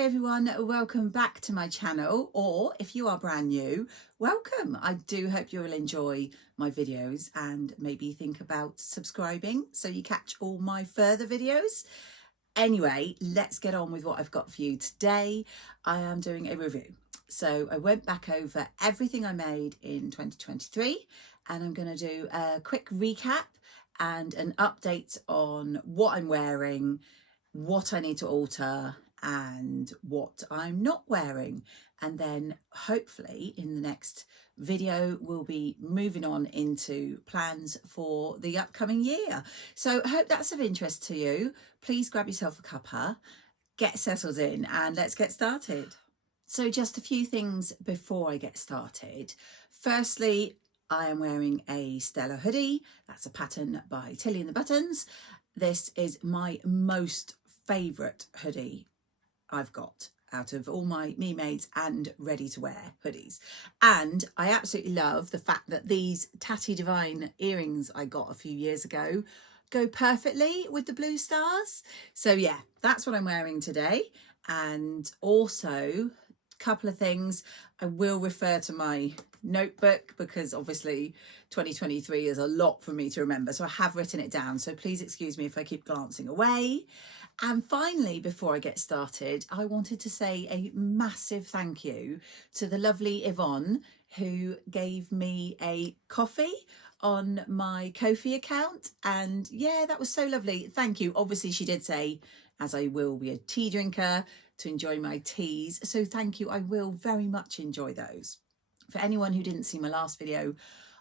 Hi everyone, welcome back to my channel, or if you are brand new, welcome. I do hope you will enjoy my videos and maybe think about subscribing so you catch all my further videos. Anyway, let's get on with what I've got for you today. I am doing a review. So I went back over everything I made in 2023 and I'm going to do a quick recap and an update on what I'm wearing, what I need to alter and what I'm not wearing. And then hopefully in the next video we'll be moving on into plans for the upcoming year. So I hope that's of interest to you. Please grab yourself a cuppa, get settled in and let's get started. So just a few things before I get started. Firstly, I am wearing a Stella hoodie. That's a pattern by Tilly and the Buttons. This is my most favourite hoodie I've got out of all my Me Mades and ready to wear hoodies. And I absolutely love the fact that these Tatty Divine earrings I got a few years ago go perfectly with the blue stars. So yeah, that's what I'm wearing today. And also a couple of things, I will refer to my notebook because obviously 2023 is a lot for me to remember, so I have written it down, so please excuse me if I keep glancing away. And finally, before I get started, I wanted to say a massive thank you to the lovely Yvonne who gave me a coffee on my Ko-fi account, and yeah, that was so lovely. Thank you. Obviously she did say, as I will be a tea drinker, to enjoy my teas, so thank you. I will very much enjoy those. For anyone who didn't see my last video,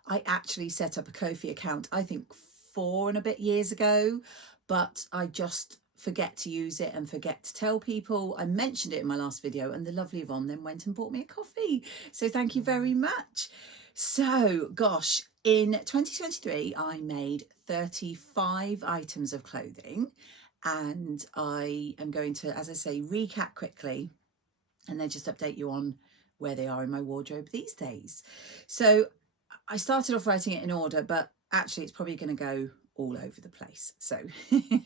I actually set up a Ko-fi account I think 4 and a bit years ago, but I just forget to use it and forget to tell people. I mentioned it in my last video and the lovely Yvonne then went and bought me a coffee, so thank you very much. So gosh, in 2023 I made 35 items of clothing, and I am going to, as I say, recap quickly and then just update you on where they are in my wardrobe these days. So I started off writing it in order, but actually it's probably going to go all over the place, so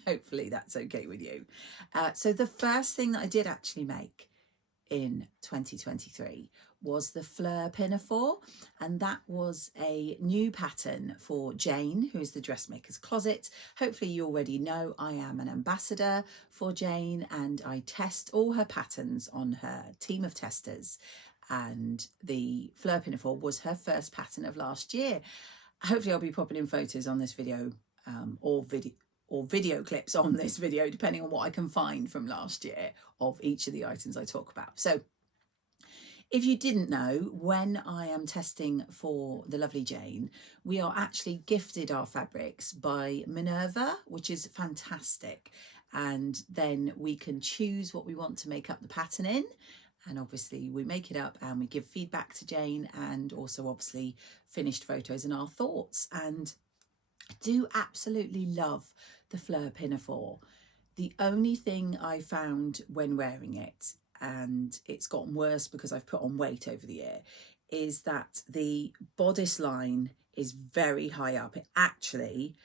hopefully that's okay with you. So the first thing that I did actually make in 2023 was the Flur Pin For, and that was a new pattern for Jane, who is the Dressmaker's Closet. Hopefully you already know I am an ambassador for Jane and I test all her patterns on her team of testers, and the Flur Pin For was her first pattern of last year. Hopefully I'll be popping in photos on this video or video clips on this video, depending on what I can find from last year of each of the items I talk about. So if you didn't know, when I am testing for the lovely Jane, we are actually gifted our fabrics by Minerva, which is fantastic. And then we can choose what we want to make up the pattern in. And obviously we make it up and we give feedback to Jane, and also obviously finished photos and our thoughts. And I do absolutely love the Flur Pin For. The only thing I found when wearing it, and it's gotten worse because I've put on weight over the year, is that the bodice line is very high up. It actually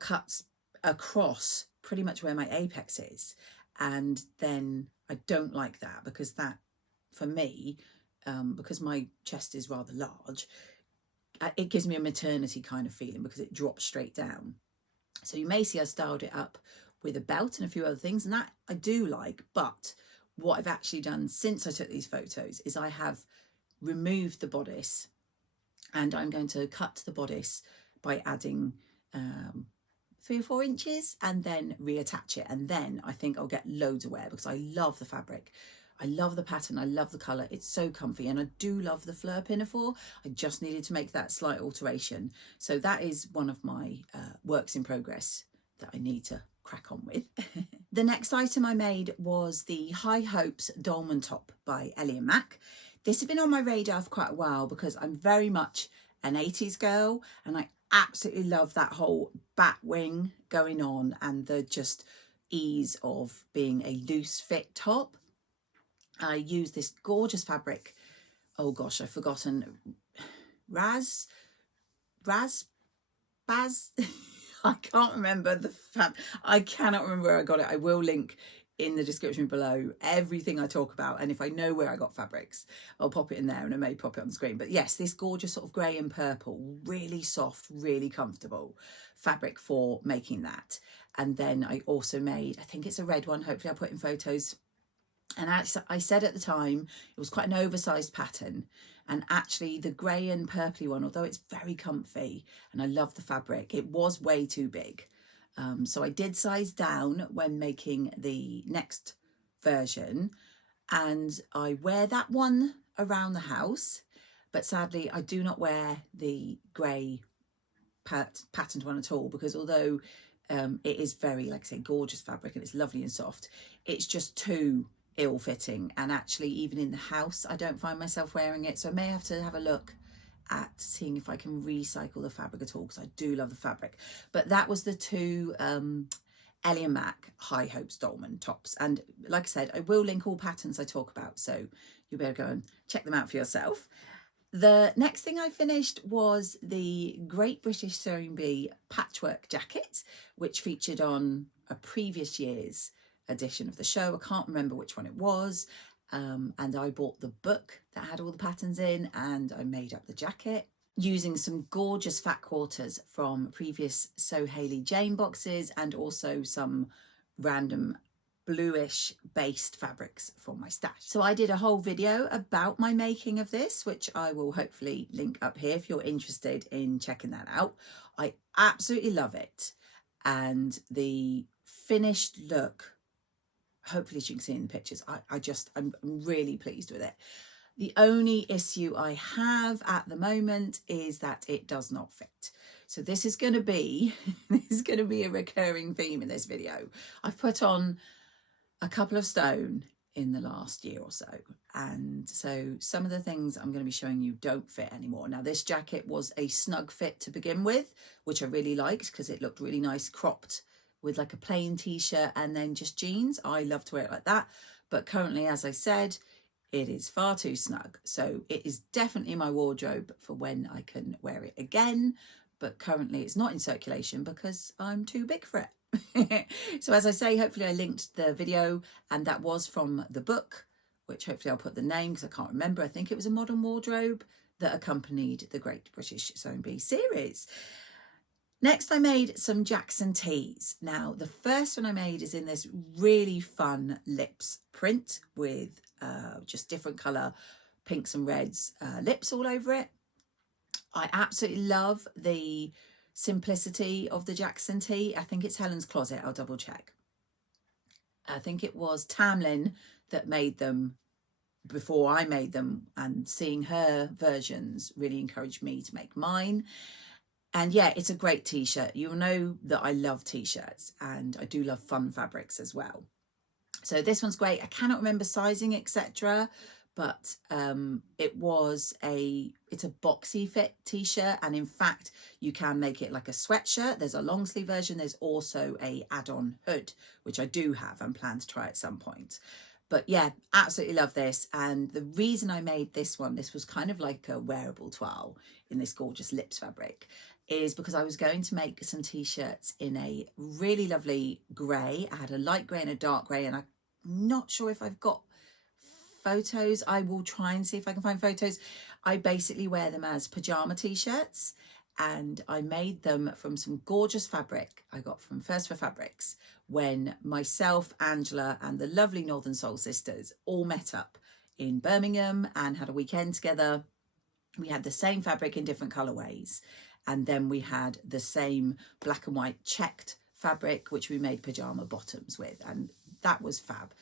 cuts across pretty much where my apex is, and then I don't like that because that, for me, because my chest is rather large, it gives me a maternity kind of feeling because it drops straight down. So you may see I styled it up with a belt and a few other things, and that I do like. But what I've actually done since I took these photos is I have removed the bodice, and I'm going to cut the bodice by adding 3 or 4 inches and then reattach it, and then I think I'll get loads of wear because I love the fabric. I love the pattern, I love the colour, it's so comfy, and I do love the Flur Pin For. I just needed to make that slight alteration. So that is one of my works in progress that I need to crack on with. The next item I made was the High Hopes Dolman top by Ellie and Mac. This has been on my radar for quite a while because I'm very much an 80s girl and I absolutely love that whole bat wing going on and the just ease of being a loose fit top. I use this gorgeous fabric, oh gosh, I've forgotten, Baz I can't remember the I cannot remember where I got it. I will link in the description below everything I talk about, and if I know where I got fabrics, I'll pop it in there, and I may pop it on the screen. But yes, this gorgeous sort of grey and purple, really soft, really comfortable fabric for making that. And then I also made, I think it's a red one, hopefully I'll put in photos. And actually, I said at the time it was quite an oversized pattern, and actually the grey and purpley one, although it's very comfy and I love the fabric, it was way too big. So I did size down when making the next version, and I wear that one around the house, but sadly I do not wear the grey patterned one at all, because although it is very, like I say, gorgeous fabric and it's lovely and soft, it's just too ill-fitting, and actually even in the house I don't find myself wearing it. So I may have to have a look at seeing if I can recycle the fabric at all, because I do love the fabric. But that was the two Ellie & Mac High Hopes Dolman tops, and like I said, I will link all patterns I talk about, so you'll be able to go and check them out for yourself. The next thing I finished was the Great British Sewing Bee Patchwork Jacket, which featured on a previous year's edition of the show. I can't remember which one it was. And I bought the book that had all the patterns in, and I made up the jacket using some gorgeous fat quarters from previous Sew Hayley Jane boxes, and also some random bluish based fabrics from my stash. So I did a whole video about my making of this, which I will hopefully link up here if you're interested in checking that out. I absolutely love it, and the finished look, hopefully as you can see in the pictures, I'm really pleased with it. The only issue I have at the moment is that it does not fit. So this is going to be a recurring theme in this video. I've put on a couple of stone in the last year or so, and so some of the things I'm going to be showing you don't fit anymore. Now this jacket was a snug fit to begin with, which I really liked because it looked really nice cropped with like a plain t-shirt and then just jeans. I love to wear it like that, but currently, as I said, it is far too snug. So it is definitely in my wardrobe for when I can wear it again, but currently it's not in circulation because I'm too big for it. So as I say, hopefully I linked the video, and that was from the book, which hopefully I'll put the name because I can't remember. I think it was a modern wardrobe that accompanied the Great British Sewing Bee series. Next, I made some Jackson tees. Now, the first one I made is in this really fun lips print with just different colour pinks and reds lips all over it. I absolutely love the simplicity of the Jackson tee. I think it's Helen's Closet. I'll double check. I think it was Tamlyn that made them before I made them, and seeing her versions really encouraged me to make mine. And yeah, it's a great t-shirt. You'll know that I love t-shirts, and I do love fun fabrics as well. So this one's great. I cannot remember sizing, etc., but it's a boxy fit t-shirt, and in fact you can make it like a sweatshirt. There's a long sleeve version. There's also a add-on hood, which I do have and plan to try at some point. But yeah, absolutely love this. And the reason I made this one, this was kind of like a wearable toile in this gorgeous lips fabric, is because I was going to make some t-shirts in a really lovely grey. I had a light grey and a dark grey, and I'm not sure if I've got photos. I will try and see if I can find photos. I basically wear them as pajama t-shirts, and I made them from some gorgeous fabric I got from First for Fabrics when myself, Angela, and the lovely Northern Soul sisters all met up in Birmingham and had a weekend together. We had the same fabric in different colourways, and then we had the same black and white checked fabric, which we made pajama bottoms with, and that was fab.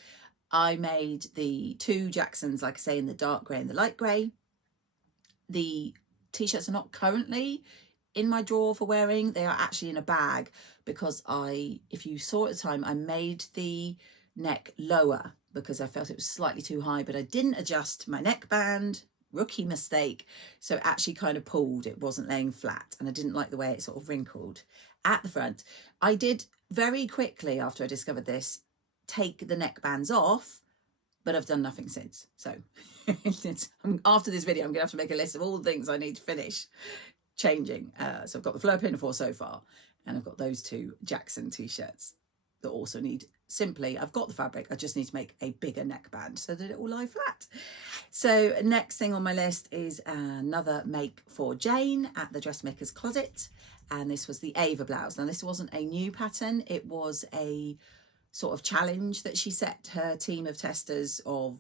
I made the two Jacksons, like I say, in the dark grey and the light grey. The t-shirts are not currently in my drawer for wearing. They are actually in a bag because if you saw at the time, I made the neck lower because I felt it was slightly too high, but I didn't adjust my neckband. Rookie mistake. So it actually kind of pulled. It wasn't laying flat, and I didn't like the way it sort of wrinkled at the front. I did very quickly, after I discovered this, take the neckbands off, but I've done nothing since. So after this video, I'm gonna have to make a list of all the things I need to finish changing. So I've got the Flur Pin For so far, and I've got those two Jackson t-shirts. that also need, simply, I've got the fabric, I just need to make a bigger neckband so that it will lie flat. So next thing on my list is another make for Jane at the Dressmaker's Closet. And this was the Ava Blouse. Now this wasn't a new pattern, it was a sort of challenge that she set her team of testers of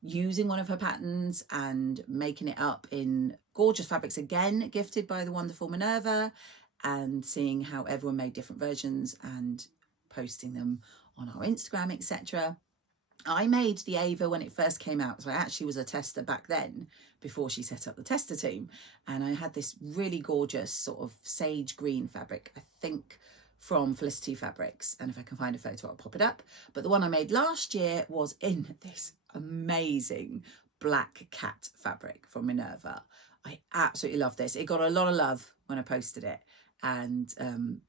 using one of her patterns and making it up in gorgeous fabrics, again gifted by the wonderful Minerva, and seeing how everyone made different versions and posting them on our Instagram, etc. I made the Ava when it first came out, so I actually was a tester back then before she set up the tester team, and I had this really gorgeous sort of sage green fabric, I think from Felicity Fabrics, and if I can find a photo I'll pop it up. But the one I made last year was in this amazing black cat fabric from Minerva. I absolutely love this. It got a lot of love when I posted it, and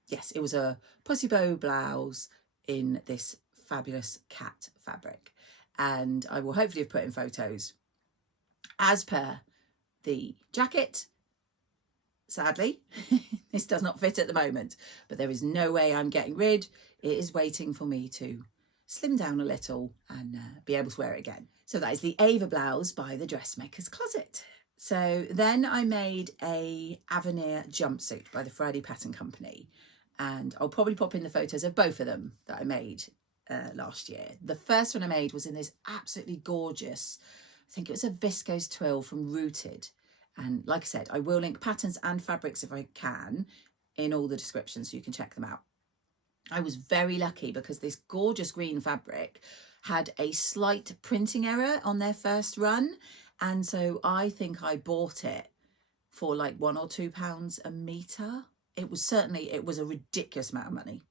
yes, it was a pussy bow blouse in this fabulous cat fabric, and I will hopefully have put in photos as per the jacket. Sadly, this does not fit at the moment, but there is no way I'm getting rid. It is waiting for me to slim down a little and be able to wear it again. So that is the Ava Blouse by the Dressmaker's Closet. So then I made a Avenir jumpsuit by the Friday Pattern Company, and I'll probably pop in the photos of both of them that I made last year. The first one I made was in this absolutely gorgeous, I think it was a viscose twill from Rooted. And like I said, I will link patterns and fabrics if I can in all the descriptions so you can check them out. I was very lucky because this gorgeous green fabric had a slight printing error on their first run. And so I think I bought it for like £1 or £2 a metre. It was a ridiculous amount of money.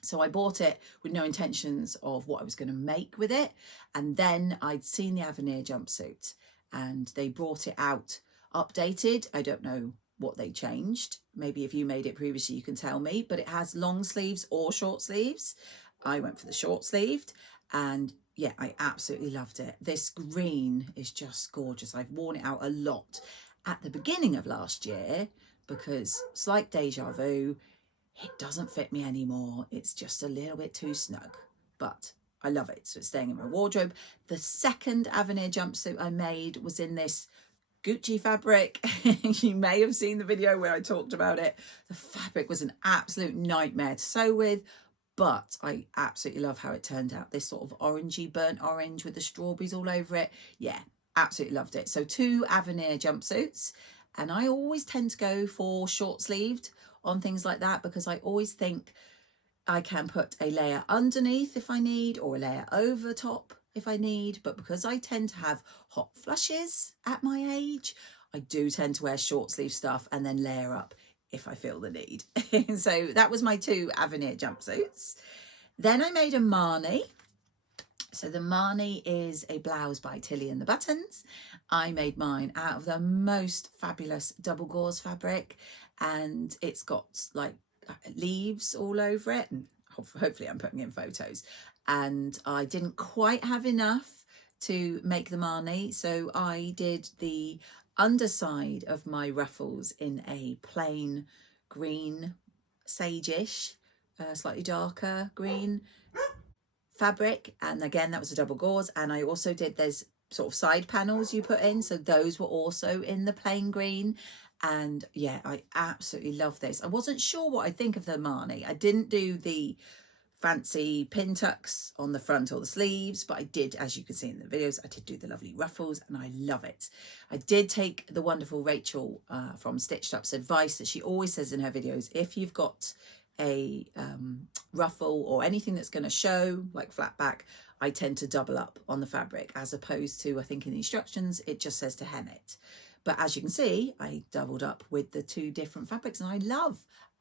So I bought it with no intentions of what I was going to make with it. And then I'd seen the Avenir jumpsuit and they brought it out updated. I don't know what they changed. Maybe if you made it previously, you can tell me, but it has long sleeves or short sleeves. I went for the short sleeved, and yeah, I absolutely loved it. This green is just gorgeous. I've worn it out a lot at the beginning of last year because, slight deja vu, it doesn't fit me anymore. It's just a little bit too snug, but I love it. So it's staying in my wardrobe. The second Avenir jumpsuit I made was in this Gucci fabric. You may have seen the video where I talked about it. The fabric was an absolute nightmare to sew with, but I absolutely love how it turned out. This sort of orangey, burnt orange with the strawberries all over it. Yeah, absolutely loved it. So 2 Avenir jumpsuits, and I always tend to go for short sleeved on things like that because I always think I can put a layer underneath if I need, or a layer over top if I need, but because I tend to have hot flushes at my age, I do tend to wear short sleeve stuff and then layer up if I feel the need. So that was my 2 Avenir jumpsuits. Then I made a Marnie. So the Marnie is a blouse by Tilly and the Buttons. I made mine out of the most fabulous double gauze fabric, and it's got like leaves all over it, and hopefully I'm putting in photos. And I didn't quite have enough to make the Marnie, so I did the underside of my ruffles in a plain green, sage-ish, slightly darker green fabric, and again that was a double gauze. And I also did, there's sort of side panels you put in, so those were also in the plain green. And yeah, I absolutely love this. I wasn't sure what I think of the Marnie. I didn't do the fancy pin tucks on the front or the sleeves, but I did, as you can see in the videos, I did do the lovely ruffles, and I love it. I did take the wonderful Rachel from Stitched Up's advice that she always says in her videos: if you've got a ruffle or anything that's going to show like flat back, I tend to double up on the fabric, as opposed to, I think in the instructions it just says to hem it. But as you can see, I doubled up with the 2 different fabrics, and I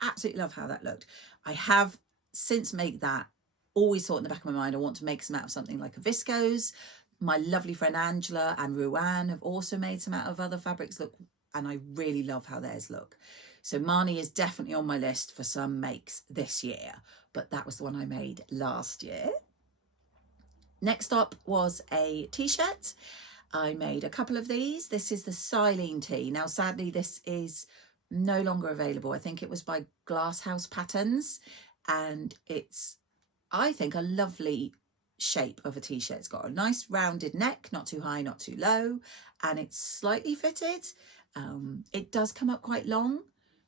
absolutely love how that looked. I have since made that, always thought in the back of my mind I want to make some out of something like a viscose. My lovely friend Angela and Ruan have also made some out of other fabrics, look, and I really love how theirs look. So Marnie is definitely on my list for some makes this year, but that was the one I made last year. Next up was a t-shirt. I made a couple of these. This is the Silene Tee. Now sadly this is no longer available. I think it was by Glasshouse Patterns, and it's, I think, a lovely shape of a t-shirt. It's got a nice rounded neck, not too high, not too low, and it's slightly fitted. It does come up quite long.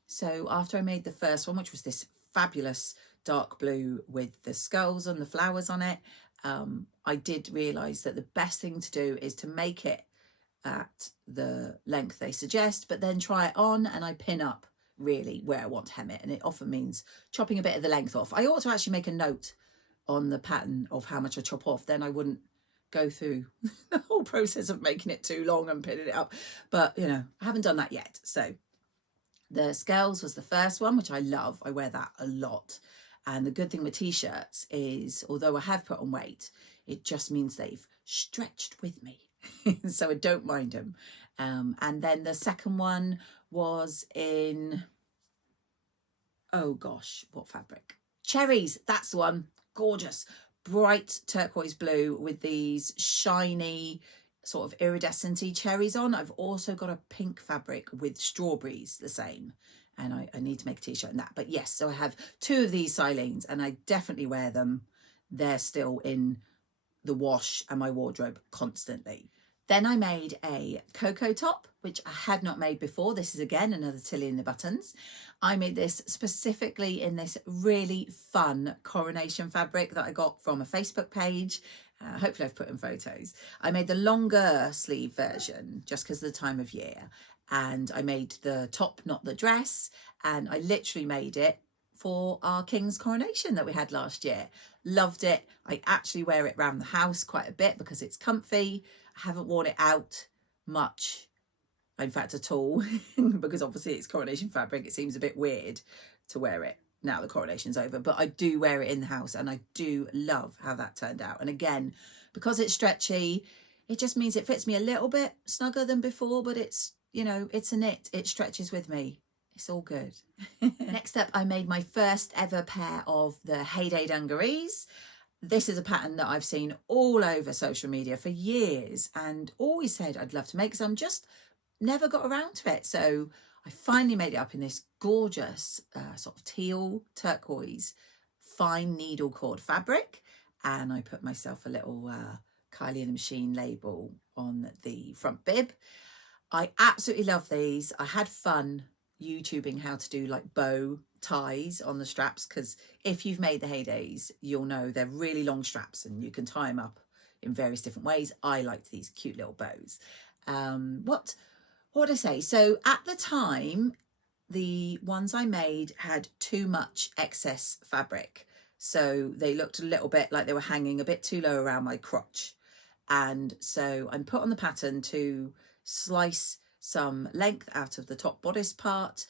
So after I made the first one, which was this fabulous dark blue with the skulls and the flowers on it, I did realise that the best thing to do is to make it at the length they suggest, but then try it on, and I pin up really where I want to hem it, and it often means chopping a bit of the length off. I ought to actually make a note on the pattern of how much I chop off, then I wouldn't go through the whole process of making it too long and pinning it up, but you know, I haven't done that yet. So the scales was the first one, which I love. I wear that a lot, and the good thing with t-shirts is, although I have put on weight, it just means they've stretched with me. So I don't mind them. And then the second one was in, oh gosh, what fabric? Cherries, that's the one. Gorgeous, bright turquoise blue with these shiny sort of iridescent-y cherries on. I've also got a pink fabric with strawberries, the same. And I need to make a t-shirt in that. But yes, so I have two of these Silenes, and I definitely wear them. They're still in the wash and my wardrobe constantly. Then I made a cocoa top, which I had not made before. This is again another Tilly in the Buttons. I made this specifically in this really fun coronation fabric that I got from a Facebook page. Hopefully I've put in photos. I made the longer sleeve version just because of the time of year. And I made the top, not the dress. And I literally made it for our King's coronation that we had last year. Loved it. I actually wear it around the house quite a bit because it's comfy. I haven't worn it out much, in fact at all, because obviously it's coronation fabric. It seems a bit weird to wear it now the coronation's over, but I do wear it in the house, and I do love how that turned out. And again, because it's stretchy, it just means it fits me a little bit snugger than before, but it's, you know, it's a knit. It stretches with me. It's all good. Next up, I made my first ever pair of the Heyday Dungarees. This is a pattern that I've seen all over social media for years and always said I'd love to make some, just never got around to it. So I finally made it up in this gorgeous sort of teal turquoise fine needle cord fabric. And I put myself a little Kylie and the Machine label on the front bib. I absolutely love these. I had fun YouTubing how to do like bow ties on the straps, because if you've made the Heydays, you'll know they're really long straps and you can tie them up in various different ways. I liked these cute little bows. What would I say? So at the time, the ones I made had too much excess fabric, so they looked a little bit like they were hanging a bit too low around my crotch. And so I'm put on the pattern to slice some length out of the top bodice part,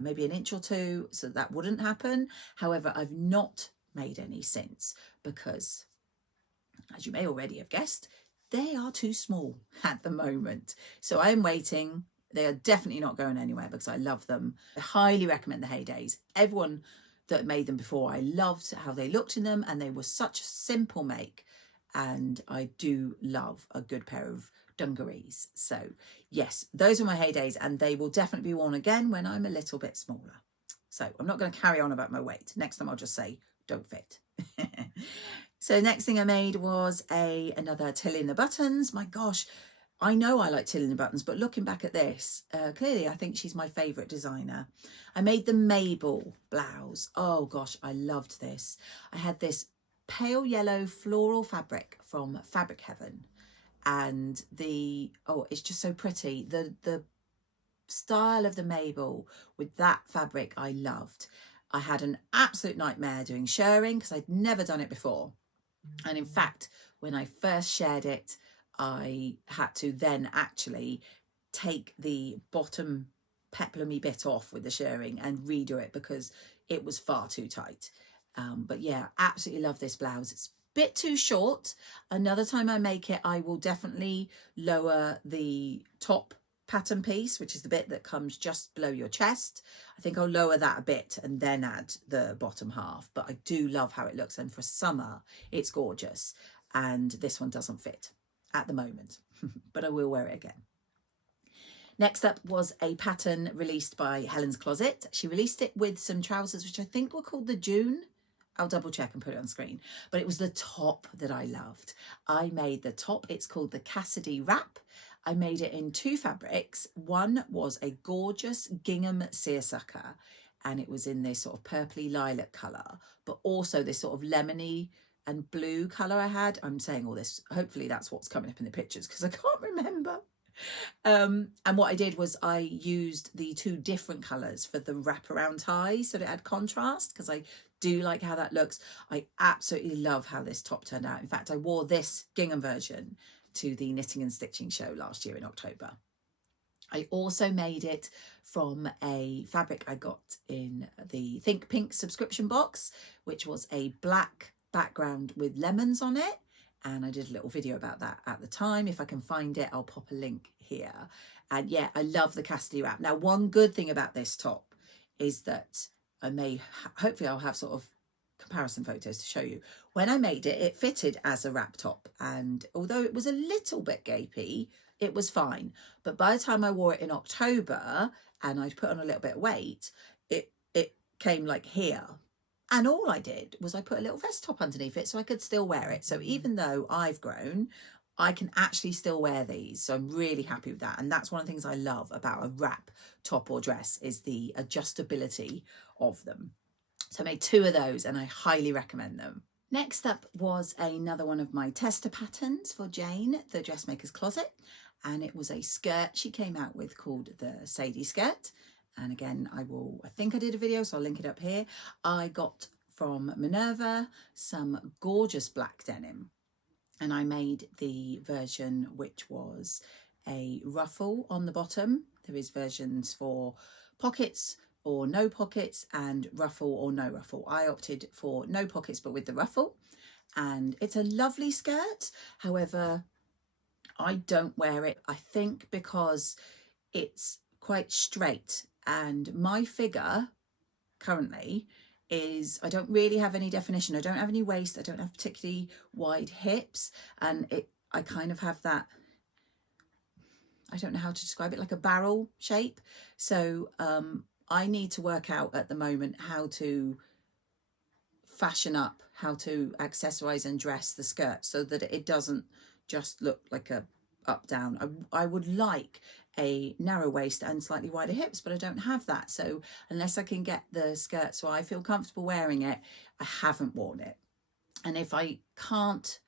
maybe an inch or two, so that wouldn't happen. However, I've not made any since because, as you may already have guessed, they are too small at the moment. So I am waiting. They are definitely not going anywhere because I love them. I highly recommend the Heydays. Everyone that made them before, I loved how they looked in them, and they were such a simple make. And I do love a good pair of dungarees. So yes, those are my Heydays, and they will definitely be worn again when I'm a little bit smaller. So I'm not going to carry on about my weight. Next time I'll just say don't fit. So next thing I made was another Tilly in the Buttons. My gosh, I know I like Tilly in the Buttons, but looking back at this, clearly I think she's my favourite designer. I made the Mael Blouse. Oh gosh, I loved this. I had this pale yellow floral fabric from Fabric Heaven, and it's just so pretty. The style of the Mael with that fabric I loved. I had an absolute nightmare doing shirring because I'd never done it before. And in fact, when I first shared it, I had to then actually take the bottom peplumy bit off with the shirring and redo it because it was far too tight. But yeah, absolutely love this blouse. It's a bit too short. Another time I make it, I will definitely lower the top pattern piece, which is the bit that comes just below your chest. I think I'll lower that a bit and then add the bottom half. But I do love how it looks, and for summer, it's gorgeous. And this one doesn't fit at the moment, but I will wear it again. Next up was a pattern released by Helen's Closet. She released it with some trousers, which I think were called the June I'll double check and put it on screen. But it was the top that I loved. I made the top. It's called the Cassidy Wrap. I made it in 2 fabrics. One was a gorgeous gingham seersucker, and it was in this sort of purpley lilac colour, but also this sort of lemony and blue colour I had. I'm saying all this, hopefully that's what's coming up in the pictures because I can't remember. And what I did was I used the 2 different colours for the wraparound tie so that it had contrast, because I do like how that looks. I absolutely love how this top turned out. In fact, I wore this gingham version to the knitting and stitching show last year in October. I also made it from a fabric I got in the Think Pink subscription box, which was a black background with lemons on it. And I did a little video about that at the time. If I can find it, I'll pop a link here. And yeah, I love the Cassidy Wrap. Now, one good thing about this top is that hopefully I'll have sort of comparison photos to show you. When I made it, it fitted as a wrap top. And although it was a little bit gapey, it was fine. But by the time I wore it in October and I'd put on a little bit of weight, it came like here. And all I did was I put a little vest top underneath it so I could still wear it. So even though I've grown, I can actually still wear these. So I'm really happy with that. And that's one of the things I love about a wrap top or dress is the adjustability of them. So I made 2 of those and I highly recommend them. Next up was another one of my tester patterns for Jane, the Dressmaker's Closet. And it was a skirt she came out with called the Sadie skirt. And again, I think I did a video, so I'll link it up here. I got from Minerva some gorgeous black denim. And I made the version which was a ruffle on the bottom. There is versions for pockets or no pockets and ruffle or no ruffle. I opted for no pockets, but with the ruffle. And it's a lovely skirt. However, I don't wear it, I think, because it's quite straight. And my figure currently is, I don't really have any definition. I don't have any waist. I don't have particularly wide hips. And I kind of have that, I don't know how to describe it, like a barrel shape. So I need to work out at the moment how to fashion up, how to accessorize and dress the skirt so that it doesn't just look like a up down. I would like a narrow waist and slightly wider hips, but I don't have that. So unless I can get the skirt so I feel comfortable wearing it, I haven't worn it. And if I can't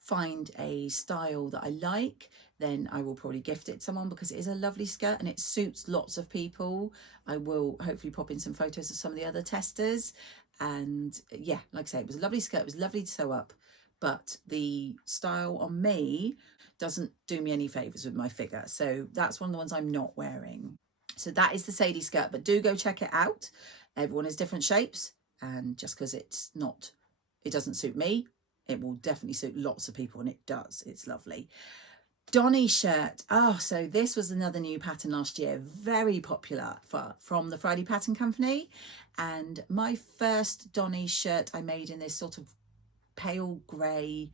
find a style that I like, then I will probably gift it to someone because it is a lovely skirt and it suits lots of people. I will hopefully pop in some photos of some of the other testers. And yeah, like I say, it was a lovely skirt. It was lovely to sew up, but the style on me doesn't do me any favours with my figure. So that's one of the ones I'm not wearing. So that is the Sadie skirt, but do go check it out. Everyone has different shapes, and just because it doesn't suit me, it will definitely suit lots of people, and it does. It's lovely. Donnie Shirt. Oh, so this was another new pattern last year, very popular from the Friday Pattern Company. And my first Donnie shirt I made in this sort of pale grey,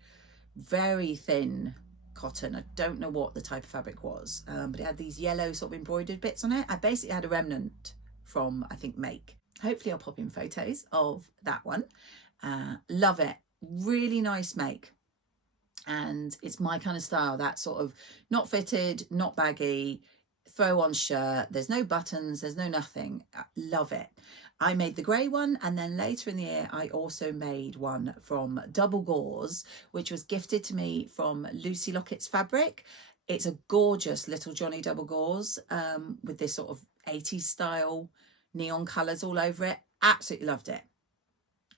very thin cotton. I don't know what the type of fabric was, but it had these yellow sort of embroidered bits on it. I basically had a remnant from, I think, Make. Hopefully I'll pop in photos of that one. Love it. Really nice make. And it's my kind of style, that sort of not fitted, not baggy, throw on shirt. There's no buttons, there's no nothing. Love it. I made the grey one, and then later in the year I also made one from Double Gauze, which was gifted to me from Lucy Lockett's fabric. It's a gorgeous little Johnny Double Gauze with this sort of 80s style neon colours all over it. Absolutely loved it.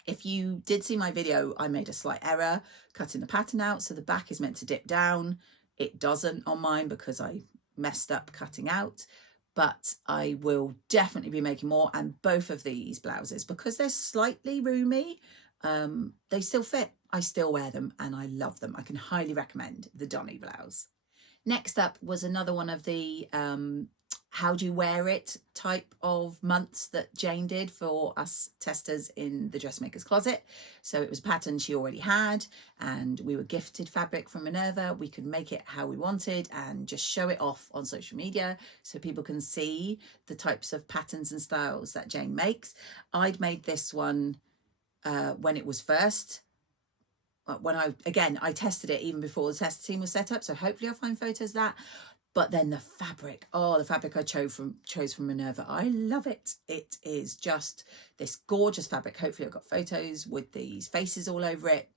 If you did see my video, I made a slight error cutting the pattern out. So the back is meant to dip down. It doesn't on mine because I messed up cutting out. But I will definitely be making more. And both of these blouses, because they're slightly roomy, they still fit. I still wear them and I love them. I can highly recommend the Donnie blouse. Next up was another one of the how do you wear it type of months that Jane did for us testers in the Dressmaker's Closet. So it was a pattern she already had, and we were gifted fabric from Minerva. We could make it how we wanted and just show it off on social media so people can see the types of patterns and styles that Jane makes. I'd made this one when it was first, when I tested it even before the test team was set up. So hopefully I'll find photos of that. But then the fabric, oh, the fabric I chose from Minerva. I love it. It is just this gorgeous fabric. Hopefully I've got photos with these faces all over it.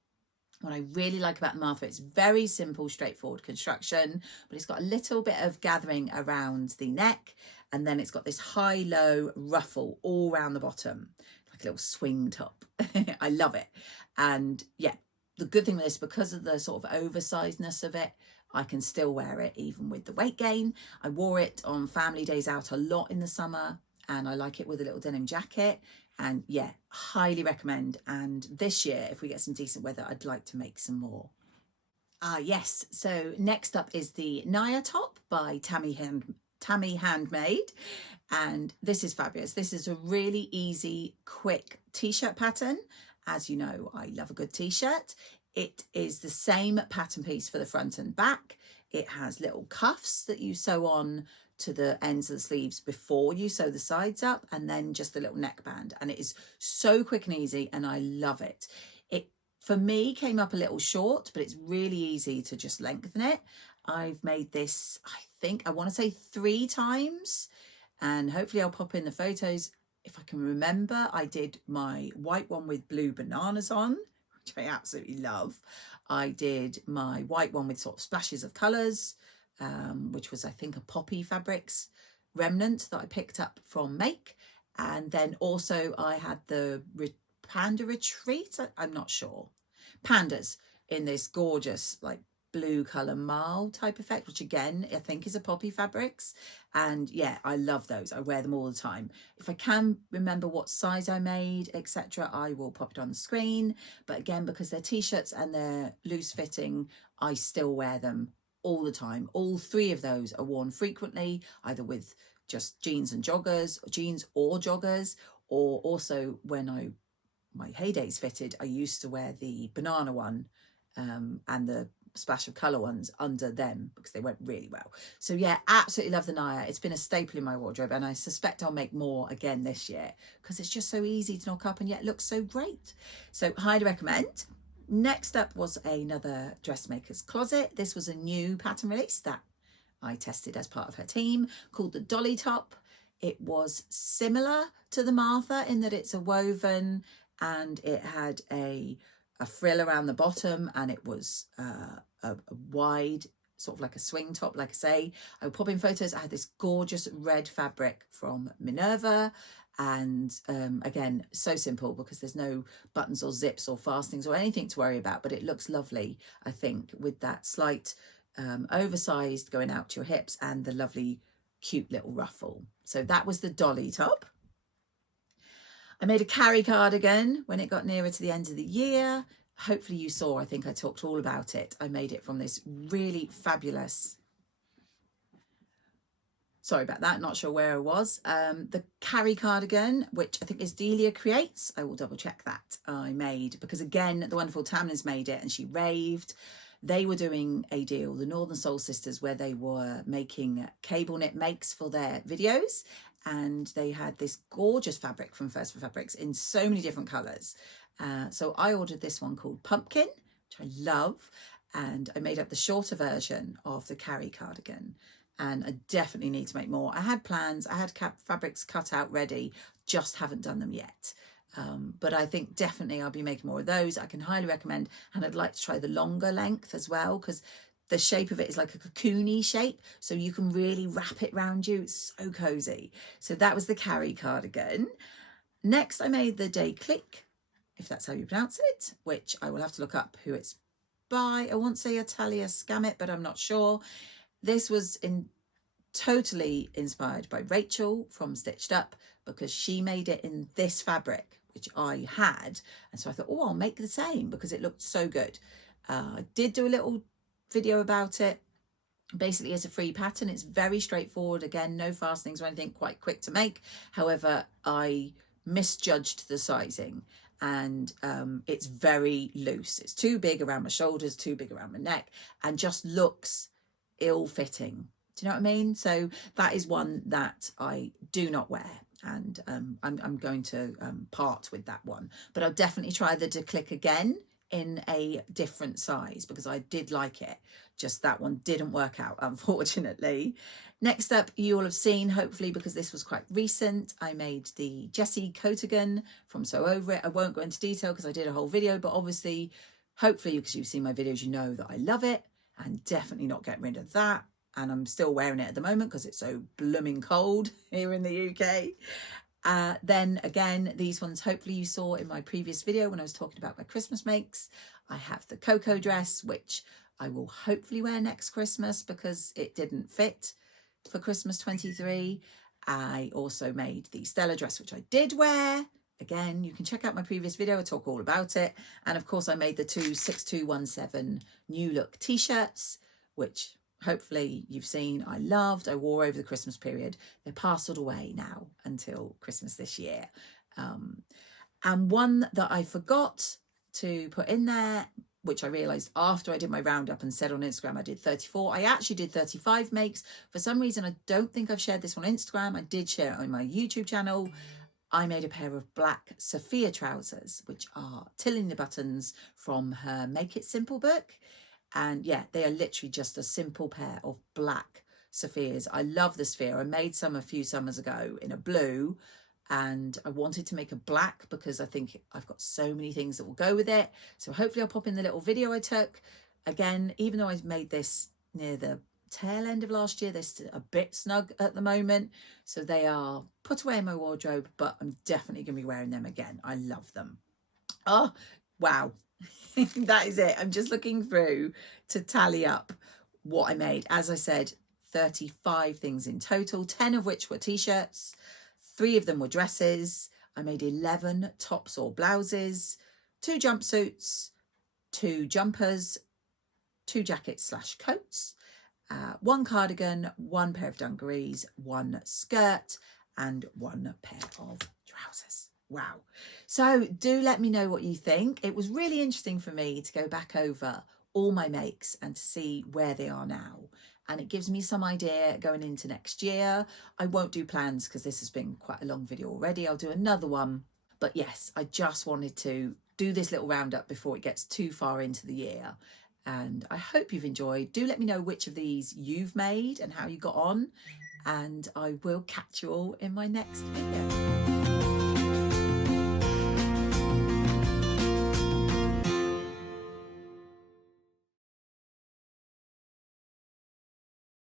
What I really like about the Martha, it's very simple, straightforward construction, but it's got a little bit of gathering around the neck, and then it's got this high-low ruffle all around the bottom, like a little swing top. I love it. And yeah, the good thing with this, because of the sort of oversizedness of it, I can still wear it even with the weight gain. I wore it on family days out a lot in the summer, and I like it with a little denim jacket. And yeah, highly recommend. And this year, if we get some decent weather, I'd like to make some more. Yes, so next up is the Naya top by Tammy Handmade. And this is fabulous. This is a really easy, quick t-shirt pattern. As you know, I love a good t-shirt. It is the same pattern piece for the front and back. It has little cuffs that you sew on to the ends of the sleeves before you sew the sides up, and then just a little neckband. And it is so quick and easy, and I love it. It, for me, came up a little short, but it's really easy to just lengthen it. I've made this, I think, I want to say 3 times, and hopefully I'll pop in the photos if I can remember. I did my white one with blue bananas on, which I absolutely love. I did my white one with sort of splashes of colours, which was, I think, a poppy fabrics remnant that I picked up from Make. And then also I had the Panda Retreat, I'm not sure, pandas in this gorgeous like blue colour marl type effect, which again I think is a poppy fabrics. And yeah, I love those. I wear them all the time. If I can remember what size I made, etc., I will pop it on the screen. But again, because they're t-shirts and they're loose fitting, I still wear them all the time. All 3 of those are worn frequently, either with just jeans and joggers, jeans or joggers, or also when my heydays fitted, I used to wear the banana one and the splash of colour ones under them because they went really well. So yeah, absolutely love the Naya. It's been a staple in my wardrobe, and I suspect I'll make more again this year because it's just so easy to knock up and yet looks so great. So highly recommend. Next up was another dressmaker's closet. This was a new pattern release that I tested as part of her team, called the Dolly top. It was similar to the Martha in that it's a woven, and it had a frill around the bottom, and it was a wide, sort of like a swing top, like I say. I will pop in photos. I had this gorgeous red fabric from Minerva, and again, so simple because there's no buttons or zips or fastenings or anything to worry about, but it looks lovely, I think, with that slight oversized going out to your hips and the lovely cute little ruffle. So that was the Dolly top. I made a carry cardigan when it got nearer to the end of the year. Hopefully you saw, I think I talked all about it. I made it from this really fabulous, sorry about that, not sure where I was. The carry cardigan, which I think is Delia Creates. I will double check that. I made, because again, the wonderful Tamlyn's made it and she raved. They were doing a deal, the Northern Soul Sisters, where they were making cable knit makes for their videos. And they had this gorgeous fabric from First for Fabrics in so many different colours. So I ordered this one called Pumpkin, which I love. And I made up the shorter version of the carry cardigan. And I definitely need to make more. I had plans, I had fabrics cut out ready, just haven't done them yet. But I think definitely I'll be making more of those. I can highly recommend, and I'd like to try the longer length as well, because the shape of it is like a cocoony shape, so you can really wrap it around you. It's so cozy. So that was the carry cardigan. Next, I made the Day Click, if that's how you pronounce it, which I will have to look up who it's by. I won't say Italia Scamit, but I'm not sure. This was totally inspired by Rachel from Stitched Up, because she made it in this fabric, which I had. And so I thought, oh, I'll make the same because it looked so good. I did do a little video about it. Basically, it's a free pattern. It's very straightforward. Again, no fastenings or anything, quite quick to make. However, I misjudged the sizing, and it's very loose. It's too big around my shoulders, too big around my neck, and just looks ill-fitting. Do you know what I mean? So that is one that I do not wear. and I'm going to part with that one, but I'll definitely try the declick again in a different size because I did like it. Just that one didn't work out, unfortunately. Next up, you all have seen, hopefully, because this was quite recent, I made the Jessie Coatigan from Sew Over It. I won't go into detail because I did a whole video, but obviously, hopefully, because you've seen my videos, you know that I love it and definitely not getting rid of that. And I'm still wearing it at the moment because it's so blooming cold here in the UK. Then again, these ones hopefully you saw in my previous video when I was talking about my Christmas makes. I have the cocoa dress, which I will hopefully wear next Christmas because it didn't fit for Christmas 23. I also made the Stella dress, which I did wear. Again, you can check out my previous video. I talk all about it. And of course, I made the two 6217 New Look T-shirts, which hopefully you've seen I loved. I wore over the Christmas period. They're parceled away now until Christmas this year. And one that I forgot to put in there, which I realised after I did my roundup and said on Instagram I did 34. I actually did 35 makes. For some reason, I don't think I've shared this on Instagram. I did share it on my YouTube channel. I made a pair of black Sophia trousers, which are Tilling the Buttons from her Make It Simple book. And yeah, they are literally just a simple pair of black Sophias. I love the sphere. I made some a few summers ago in a blue, and I wanted to make a black because I think I've got so many things that will go with it. So hopefully I'll pop in the little video I took. Again, even though I made this near the tail end of last year, they're still a bit snug at the moment. So they are put away in my wardrobe, but I'm definitely going to be wearing them again. I love them. Oh, wow. That is it. I'm just looking through to tally up what I made. As I said, 35 things in total, 10 of which were T-shirts. 3 of them were dresses. I made 11 tops or blouses, 2 jumpsuits, 2 jumpers, 2 jackets / coats, 1 cardigan, 1 pair of dungarees, 1 skirt, and 1 pair of trousers. Wow. So do let me know what you think. It was really interesting for me to go back over all my makes and to see where they are now. And it gives me some idea going into next year. I won't do plans because this has been quite a long video already. I'll do another one. But yes, I just wanted to do this little roundup before it gets too far into the year. And I hope you've enjoyed. Do let me know which of these you've made and how you got on. And I will catch you all in my next video.